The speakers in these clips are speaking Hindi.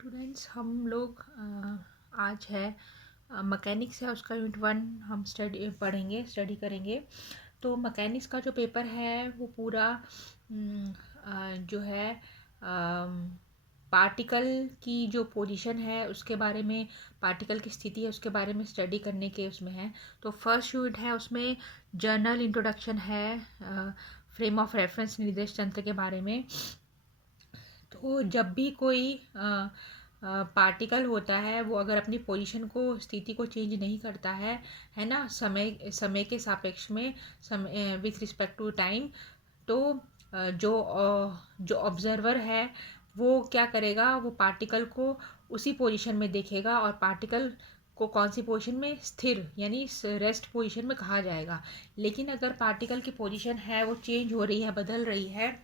स्टूडेंट्स हम लोग आज है मैकेनिक्स है, उसका यूनिट 1 हम स्टडी करेंगे। तो मैकेनिक्स का जो पेपर है वो पूरा जो है पार्टिकल की जो पोजीशन है उसके बारे में, पार्टिकल की स्थिति है उसके बारे में स्टडी करने के उसमें है। तो फर्स्ट यूनिट है, उसमें जर्नल इंट्रोडक्शन है, फ्रेम ऑफ रेफरेंस निर्देश तंत्र के बारे में। तो जब भी कोई पार्टिकल होता है वो अगर अपनी पोजीशन को, स्थिति को चेंज नहीं करता है ना, समय समय के सापेक्ष में, समय विथ रिस्पेक्ट टू टाइम, तो जो ऑब्जर्वर है वो क्या करेगा, वो पार्टिकल को उसी पोजीशन में देखेगा और पार्टिकल को कौन सी पोजीशन में, स्थिर यानी रेस्ट पोजीशन में कहा जाएगा। लेकिन अगर पार्टिकल की पोजीशन है वो चेंज हो रही है, बदल रही है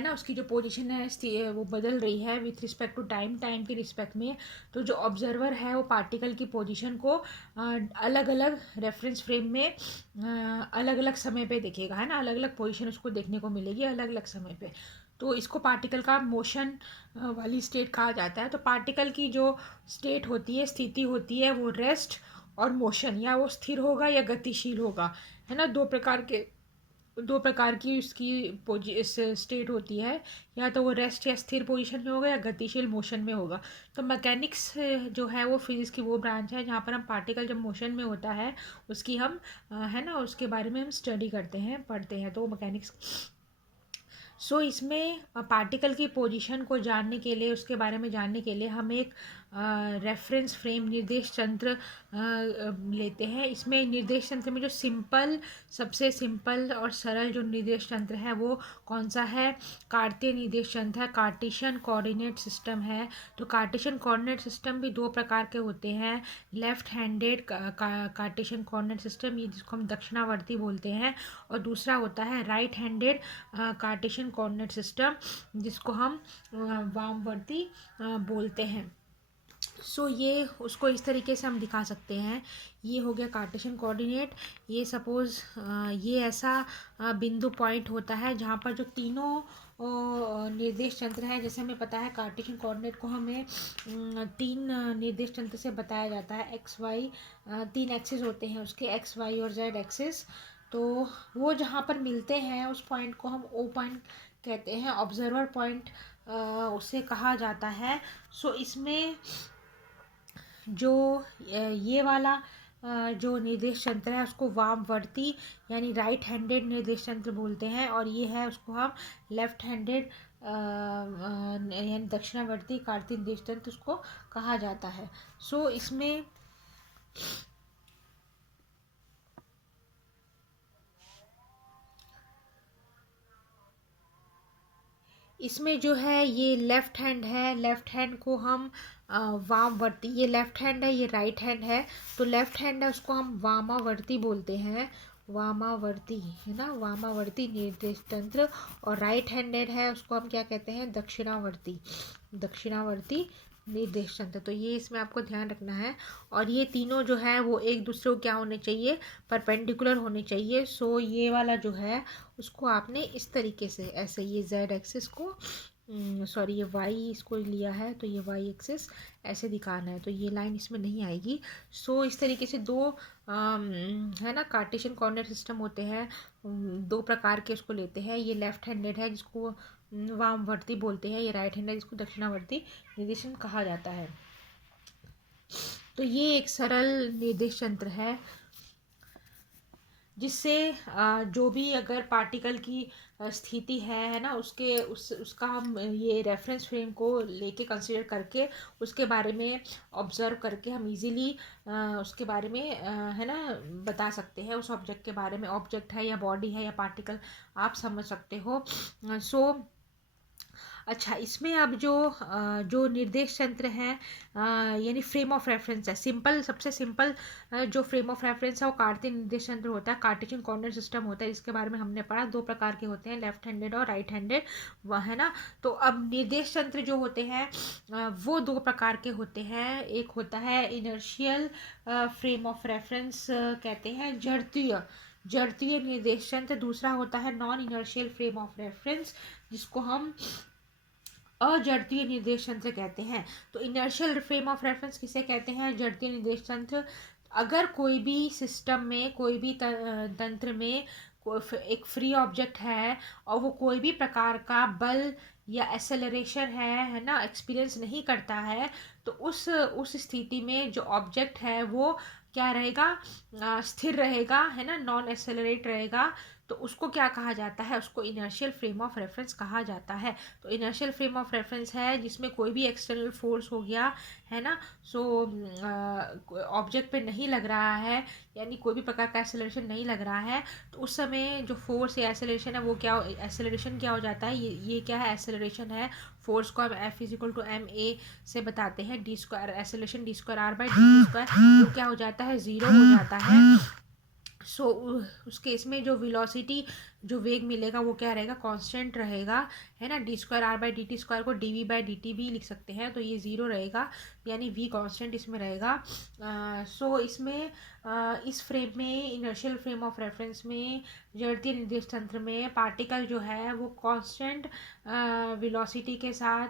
ना, उसकी जो पोजीशन है वो बदल रही है विथ रिस्पेक्ट टू टाइम के रिस्पेक्ट में, तो जो ऑब्जर्वर है वो पार्टिकल की पोजीशन को अलग अलग रेफरेंस फ्रेम में अलग अलग समय पे देखेगा, है ना, अलग अलग पोजीशन उसको देखने को मिलेगी अलग अलग समय पे। तो इसको पार्टिकल का मोशन वाली स्टेट कहा जाता है। तो पार्टिकल की जो स्टेट होती है, स्थिति होती है, वो रेस्ट और मोशन, या वो स्थिर होगा या गतिशील होगा, है ना। दो प्रकार की उसकी स्टेट होती है, या तो वो रेस्ट या स्थिर पोजीशन में होगा या गतिशील मोशन में होगा। तो मैकेनिक्स जो है वो फिजिक्स की वो ब्रांच है जहाँ पर हम पार्टिकल जब मोशन में होता है उसकी हम है ना, उसके बारे में हम स्टडी करते हैं, पढ़ते हैं। तो मैकेनिक्स इसमें पार्टिकल की पोजीशन को जानने के लिए, उसके बारे में जानने के लिए हम एक रेफरेंस फ्रेम निर्देश तंत्र लेते हैं। इसमें निर्देश तंत्र में जो सबसे सिंपल और सरल जो निर्देश तंत्र है वो कौन सा है, कार्तीय निर्देश तंत्र है, कार्टेशियन कोऑर्डिनेट सिस्टम है। तो कार्टेशियन कोऑर्डिनेट सिस्टम भी दो प्रकार के होते हैं, left handed Cartesian coordinate system, ये जिसको हम दक्षिणावर्ती बोलते हैं, और दूसरा होता है right handed Cartesian coordinate system, जिसको हम वामवर्ती बोलते हैं। ये उसको इस तरीके से हम दिखा सकते हैं। ये हो गया कार्टेशियन कोऑर्डिनेट। ये सपोज ये ऐसा बिंदु पॉइंट होता है जहाँ पर जो तीनों निर्देश तंत्र है, जैसे हमें पता है कार्टेशियन कोऑर्डिनेट को हमें तीन निर्देश तंत्र से बताया जाता है। एक्स वाई, तीन एक्सिस होते हैं उसके, एक्स वाई और जेड एक्सिस। तो वो जहाँ पर मिलते हैं उस पॉइंट को हम ओ पॉइंट कहते हैं, ऑब्जर्वर पॉइंट उसे कहा जाता है। इसमें जो ये वाला जो निर्देश तंत्र है उसको वामवर्ती यानी राइट हैंडेड निर्देश तंत्र बोलते हैं, और ये है उसको हम लेफ्ट हैंडेड यानी दक्षिणावर्ती कार्तीय निर्देश तंत्र उसको कहा जाता है। इसमें इसमें जो है ये लेफ्ट हैंड है, लेफ्ट हैंड को हम वामवर्ती, ये लेफ्ट हैंड है, ये राइट हैंड है। तो लेफ्ट हैंड है उसको हम वामावर्ती बोलते हैं, वामावर्ती, है ना, वामावर्ती निर्देश तंत्र। और राइट हैंडेड है उसको हम क्या कहते हैं, दक्षिणावर्ती, दक्षिणावर्ती निर्देश तंत्र। तो ये इसमें आपको ध्यान रखना है। और ये तीनों जो है वो एक दूसरे को क्या होने चाहिए, परपेंडिकुलर होने चाहिए। ये वाला जो है उसको आपने इस तरीके से, ऐसे ये जेड एक्सिस को, सॉरी ये वाई इसको लिया है, तो ये वाई एक्सिस ऐसे दिखाना है, तो ये लाइन इसमें नहीं आएगी। इस तरीके से दो है ना, कार्टेशियन कोऑर्डिनेट सिस्टम होते हैं, दो प्रकार के उसको लेते हैं। ये लेफ्ट हैंडेड है जिसको वामवर्ती बोलते हैं, ये राइट हैंडेड जिसको दक्षिणावर्ती निर्देशन कहा जाता है। तो ये एक सरल निर्देश तंत्र है जिससे जो भी अगर पार्टिकल की स्थिति है ना, उसका हम ये रेफरेंस फ्रेम को लेके कंसीडर करके उसके बारे में ऑब्जर्व करके हम इजीली उसके बारे में है ना बता सकते हैं, उस ऑब्जेक्ट के बारे में, ऑब्जेक्ट है या बॉडी है या पार्टिकल, आप समझ सकते हो। अच्छा, इसमें अब जो निर्देश तंत्र है यानी फ्रेम ऑफ रेफरेंस है, सबसे सिंपल जो फ्रेम ऑफ रेफरेंस है वो कार्तीय निर्देश तंत्र होता है, कार्टेशियन कोऑर्डिनेट सिस्टम होता है, इसके बारे में हमने पढ़ा। दो प्रकार के होते हैं, लेफ्ट हैंडेड और राइट हैंडेड, वह है ना। तो अब निर्देश तंत्र जो होते हैं वो दो प्रकार के होते हैं। एक होता है इनर्शियल फ्रेम ऑफ रेफरेंस कहते हैं, जड़त्वीय निर्देश तंत्र। दूसरा होता है non inertial frame of reference, जिसको हम अजड़तीय निर्देश तंत्र कहते हैं। तो इनर्शियल फ्रेम ऑफ रेफरेंस किसे कहते हैं? जड़तीय निर्देश तंत्र। अगर कोई भी सिस्टम में, कोई भी तंत्र में एक फ्री ऑब्जेक्ट है और वो कोई भी प्रकार का बल या एक्सेलरेशन है ना, एक्सपीरियंस नहीं करता है, तो उस स्थिति में जो ऑब्जेक्ट है वो क्या रहेगा? स्थिर रहेगा, है ना, नॉन एक्सेलरेट रहेगा। तो उसको क्या कहा जाता है? उसको इनर्शियल फ्रेम ऑफ रेफरेंस कहा जाता है। तो इनर्शियल फ्रेम ऑफ रेफरेंस है जिसमें कोई भी एक्सटर्नल फोर्स हो गया, है ना, सो ऑब्जेक्ट पे नहीं लग रहा है, यानी कोई भी प्रकार का एक्सेलरेशन नहीं लग रहा है, तो उस समय जो फोर्स या एक्सेलरेशन है वो क्या, एक्सेलरेशन क्या हो जाता है? ये क्या है? एक्सेलरेशन है। फोर्स को हम F is equal to M A से बताते हैं, D square acceleration D square R by D square, वो क्या हो जाता है? ज़ीरो हो जाता है। सो उस केस में जो वेलोसिटी, जो वेग मिलेगा वो क्या रहेगा? कांस्टेंट रहेगा, है ना। D square R by D T square को D V by D T भी लिख सकते हैं, तो ये ज़ीरो रहेगा, यानी वी कांस्टेंट इसमें रहेगा। सो इसमें इस फ्रेम में, इनर्शियल फ्रेम ऑफ रेफरेंस में, जड़तीय निर्देश तंत्र में पार्टिकल जो है वो कांस्टेंट वेलोसिटी के साथ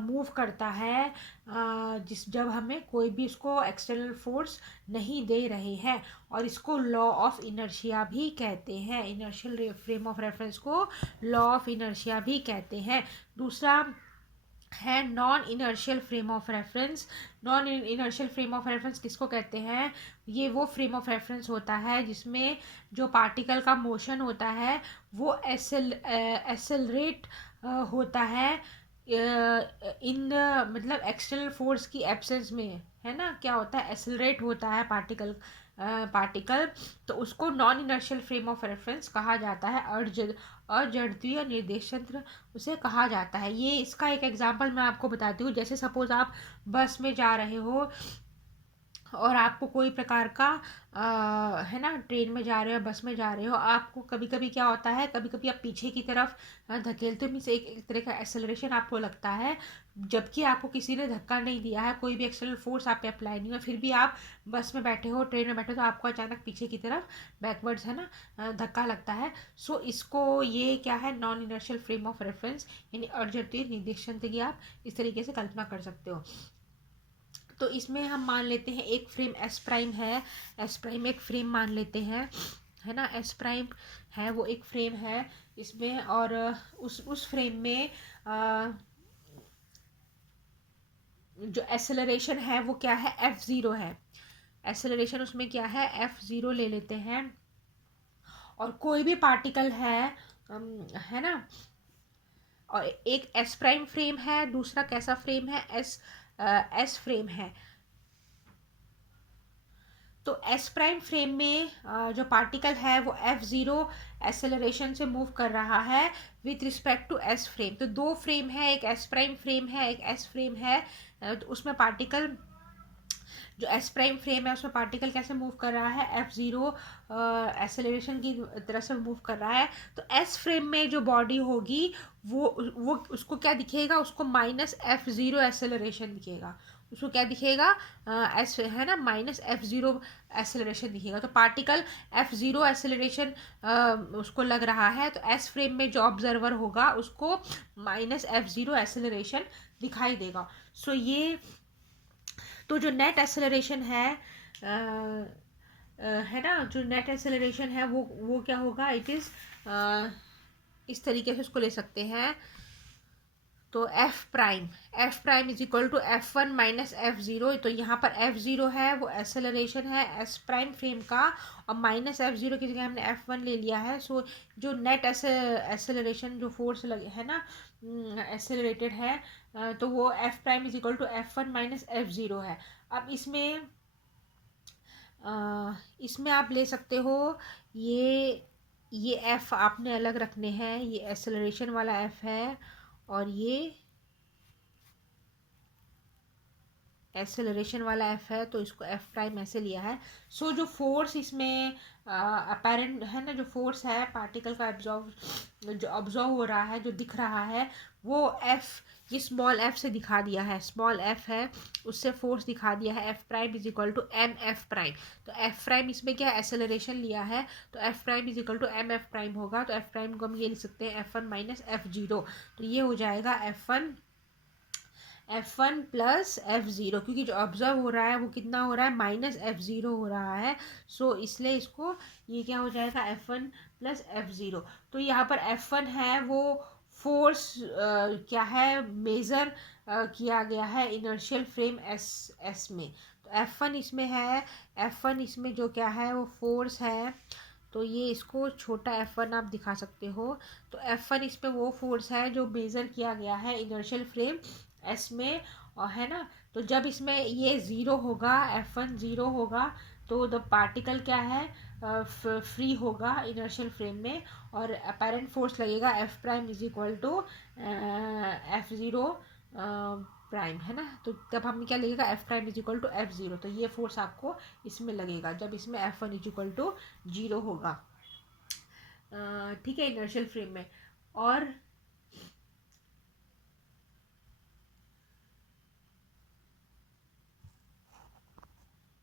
मूव करता है, जब हमें कोई भी उसको एक्सटर्नल फोर्स नहीं दे रहे हैं, और इसको लॉ ऑफ इनर्शिया भी कहते हैं। इनर्शियल फ्रेम ऑफ रेफरेंस को लॉ ऑफ इनर्शिया भी कहते हैं। दूसरा है non inertial frame of reference. Non inertial frame of reference किसको कहते हैं? ये वो फ्रेम ऑफ रेफरेंस होता है जिसमें जो पार्टिकल का मोशन होता है वो एक्सेलरेट होता है इन मतलब एक्सटर्नल फोर्स की एब्सेंस में, है ना। क्या होता है? एक्सेलरेट होता है पार्टिकल, तो उसको non inertial frame of reference कहा जाता है, अजड़त्वीय निर्देश तंत्र उसे कहा जाता है। ये इसका एक एग्जांपल मैं आपको बताती हूँ। जैसे सपोज आप बस में जा रहे हो और आपको कोई प्रकार का है ना, ट्रेन में जा रहे हो, बस में जा रहे हो, आपको कभी कभी क्या होता है, कभी कभी आप पीछे की तरफ धकेलते हो, मीन्स एक तरह का एक्सेलरेशन आपको लगता है, जबकि आपको किसी ने धक्का नहीं दिया है, कोई भी एक्सटर्नल फोर्स आप पे अप्लाई नहीं हुआ, फिर भी आप बस में बैठे हो, ट्रेन में बैठे हो, तो आपको अचानक पीछे की तरफ बैकवर्ड्स, है ना, धक्का लगता है। सो इसको, ये क्या है? Non inertial frame of reference, यानी अजड़त्वीय निर्देश तंत्र की आप इस तरीके से कल्पना कर सकते हो। तो इसमें हम मान लेते हैं एक फ्रेम एस प्राइम है, एस प्राइम एक फ्रेम मान लेते हैं, है ना, एस प्राइम है, वो एक फ्रेम है इसमें, और उस फ्रेम में जो एक्सेलरेशन है वो क्या है? F0 है। एक्सेलरेशन उसमें क्या है? F0 ले लेते हैं। और कोई भी पार्टिकल है ना, और एक एस प्राइम फ्रेम है, दूसरा कैसा फ्रेम है? एस फ्रेम है। तो एस प्राइम फ्रेम में जो पार्टिकल है वो F0 एक्सेलरेशन से मूव कर रहा है with respect to S frame. तो दो फ्रेम है, एक एस प्राइम फ्रेम है, एक एस फ्रेम है। तो उसमें पार्टिकल, जो एस प्राइम फ्रेम है उसमें पार्टिकल कैसे मूव कर रहा है? F0 एक्सेलरेशन की तरह से मूव कर रहा है। तो एस फ्रेम में जो बॉडी होगी वो उसको क्या दिखेगा? उसको -F0 एक्सेलरेशन दिखेगा। उसको क्या दिखेगा? एस, है ना, -F0 एक्सेलरेशन दिखेगा। तो पार्टिकल F0 एक्सेलरेशन उसको लग रहा है, तो एस फ्रेम में जो ऑब्जर्वर होगा उसको -F0 एक्सेलरेशन दिखाई देगा। सो ये, तो जो नेट एक्सेलरेशन है ना, जो नेट एक्सेलरेशन है वो क्या होगा? इट इज़ इस तरीके से उसको ले सकते हैं। तो F prime is equal to F1 minus F0। तो यहाँ पर F0 है, वो एक्सेलरेशन है एस प्राइम फ्रेम का, और -F0 की जगह हमने F1 ले लिया है। सो जो नेट एक्सेलरेशन, जो फोर्स लगे है ना, एक्सेलरेटेड है, तो वो F prime is equal to F1 minus F0 है। अब इसमें आप ले सकते हो, ये F आपने अलग रखने हैं, ये एक्सेलरेशन वाला F है, और ये एक्सेलरेशन वाला F है, तो इसको F प्राइम ऐसे लिया है। सो जो फोर्स इसमें अपेरेंट है ना, जो फोर्स है पार्टिकल का जो ऑब्जर्व हो रहा है, जो दिख रहा है, वो F, ये स्मॉल f से दिखा दिया है, स्मॉल f है, उससे फोर्स दिखा दिया है F prime is equal to M F prime. तो F प्राइम इसमें क्या एक्सेलरेशन लिया है, तो F prime is equal to M F prime होगा। तो F प्राइम को हम ये लिख सकते हैं F1 माइनस F0। तो ये हो जाएगा F1 F1 प्लस F0, क्योंकि जो ऑब्जर्व हो रहा है वो कितना हो रहा है, -F0 हो रहा है। सो इसलिए इसको ये क्या हो जाएगा, F1 प्लस F0। तो यहाँ पर F1 है वो फोर्स क्या है, मेज़र किया गया है इनर्शियल फ्रेम एस में। तो F1 इसमें है, F1 इसमें जो क्या है वो फोर्स है। तो ये इसको छोटा F1 आप दिखा सकते हो। तो F1 इसमें वो फोर्स है जो मेज़र किया गया है इनर्शियल फ्रेम एस में, और है ना। तो जब इसमें ये ज़ीरो होगा, F1 ज़ीरो होगा, तो द पार्टिकल क्या है, फ्री होगा इनर्शियल फ्रेम में, और अपेरेंट फोर्स लगेगा F prime is equal to F0 prime, है ना। तो तब हमें क्या लगेगा, F prime is equal to F0। तो ये फोर्स आपको इसमें लगेगा जब इसमें F1 इज इक्वल टू 0 होगा, ठीक है, इनर्शियल फ्रेम में। और